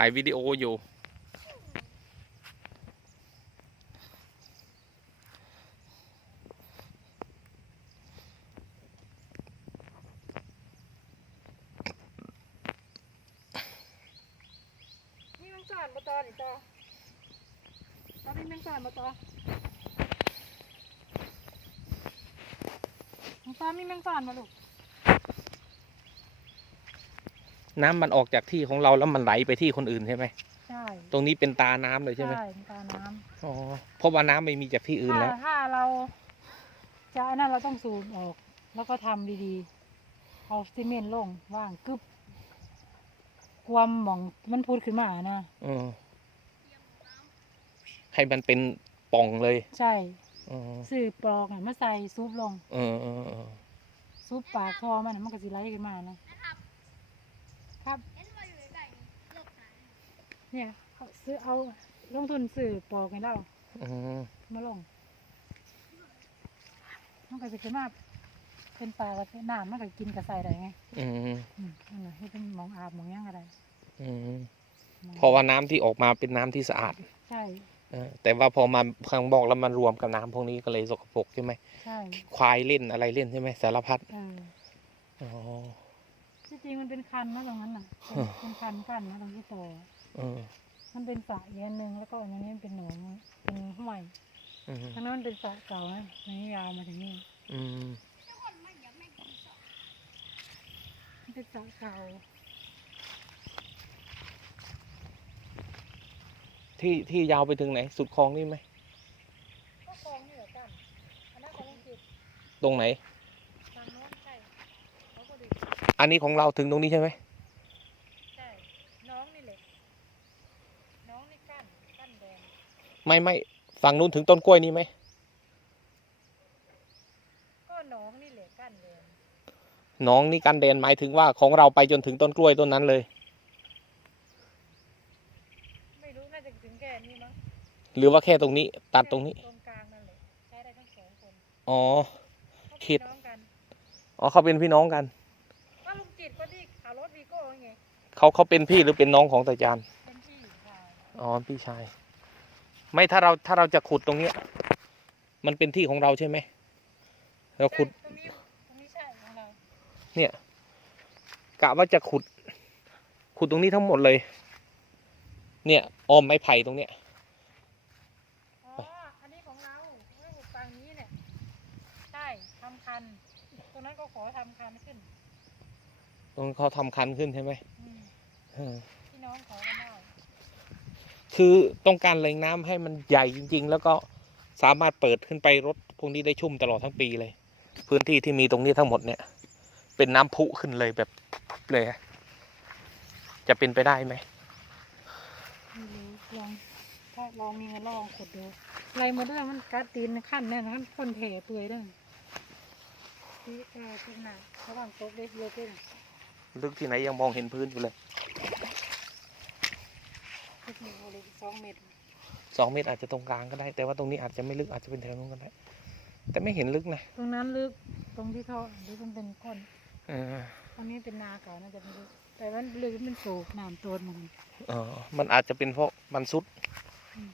ถ่ายวิดีโออยู่ นี่แมงสานมาตอนี่ตอตอนนี้แมงสานมาตอแมงสานมีแมงสานมาลูก น้ำมันออกจากที่ของเราแล้วมันไหลไปที่คนอื่นใช่ไหมใช่ตรงนี้เป็นตาน้ำเลยใช่ไหมใช่ตาน้อ๋อเพราะว่าน้ำไม่มีจากที่ำอื่นถ้าแล้วถ้าเราจะอันนั้นเราต้องสูบออก แล้วก็ทำดีๆเอาซีเมนต์ลงว่างกึบความหมองมันพูดขึ้นมานะเออให้มันเป็นป่องเลย ใช่เออสื่อปลอกน่ะมาใส่ซุปลงเออเออเออซุปปากคอมันน่ะมันก็สิไหลขึ้นมานะ ครับเนี่ยเขาซื้อเอาลงทุนซื้อปอกให้เราอืมมาลงมันก็จะขึ้นมาเป็นปลาแล้วน้ำมันก็กินกับใส่ได้ไงอืมอืมนั่นแหละให้เป็นหมองอาบหมองหย่างอะไรอืมหม้องเพราะว่าน้ำที่ออกมาเป็นน้ำที่สะอาดใช่เออแต่ว่าพอมาข้างบอกแล้วมันรวมกับน้ำพวกนี้ก็เลยสกปรกใช่ไหมใช่ควายเล่นอะไรเล่นใช่ไหมสารพัดเอออ๋อ ที่จริงมันเป็นคันนะตรงนั้นน่ะเป็นฮะเป็นคันกั้นนะตรงที่โตอเออมันเป็นสระเย็นหนึ่งแล้วก็อย่างนี้เป็นหนองเป็นห้วยอืมทางนั้นมันเป็นสระเก่านะอันนี้ยาวมาถึงนี่อืมมันเป็นสระเก่าที่ที่ยาวไปถึงไหน สุดคลองนี่ไหมก็คลองนี่เหรอกันอันนั้นของจิตตรงไหน ทางโน้นใช่เขาก็ดี อันนี้ของเราถึงตรงนี้ใช่ไหมใช่น้องนี่แหละน้องนี่กั้นกั้นแดงไม่ไม่ฝั่งนู้นถึงต้นกล้วยนี่ไหมก็น้องนี่แหละกั้นแดงน้องนี่กันแดนหมายถึงว่าของเราไปจนถึงต้นกล้วยต้นนั้นเลย ไม่รู้น่าจะถึงแค่นี้มั้งหรือว่าแค่ตรงนี้ ตัดตรงนี้ ตรงกลางนั่นแหละใช้ได้ทั้งสองคนอ๋อ เขาคิเป็นดน้องกัน อ๋อเขาเป็นพี่น้องกัน ก็ลุงจิตก็ที่ขับรถวีโก้ไง เขาเขาเป็นพี่หรือเป็นน้องของตาจานเป็นพี่ค่ะอ๋อพี่ชาย ไม่ถ้าเราถ้าเราจะขุดตรงเนี้ย มันเป็นที่ของเราใช่ไหมเราขุดใช่ตรงนี้ตรงนี้ใช่ของเราเนี่ยกะว่าจะขุด ขุดตรงนี้ทั้งหมดเลย เนี่ยอ้อมไม้ไผ่ตรงเนี้ย อ๋ออันนี้ของเราไม่หุบฝั่งนี้เนี่ยใช่ทำคันตรงนั้นก็ขอทำคันขึ้น ตรงเขาทำคันขึ้นใช่ไหมอืมเออพี่น้องขอกันได้คือต้องการแหล่งน้ำให้มันใหญ่จริง ๆ แล้วก็สามารถเปิดขึ้นไปรถพวกนี้ได้ชุ่มตลอดทั้งปีเลย พื้นที่ที่มีตรงนี้ทั้งหมดเนี่ย เป็นน้ำพุขึ้นเลยแบบเลยอะจะเป็นไปได้ไหมไม่รู้ลองถ้าลองมีเงินลองขุดดูอะไรหมดเลยมันกัดตีนขั้นเนี่ยนะคนแผลเปื่อยเด้วยที่เออที่หนักระหว่างโต๊ะเล็กเยอะขึ้น ลึกที่ไหนยังมองเห็นพื้นอยู่เลยที่มีโอเล็กสองเมตรสองเมตรอาจจะตรงกลางก็ได้ แต่ว่าตรงนี้อาจจะไม่ลึกอาจจะเป็นแถวนู้นก็ได้ แต่ไม่เห็นลึกนะ ตรงนั้นลึกตรงที่ท่อหรือมันเป็นก้นเออตรงนี้เป็นนาเก่าน่าจะไม่ลึกแต่ว่าลึกมันสูงน้ำตัวมันเออมันอาจจะเป็นเพราะมันซุด อืม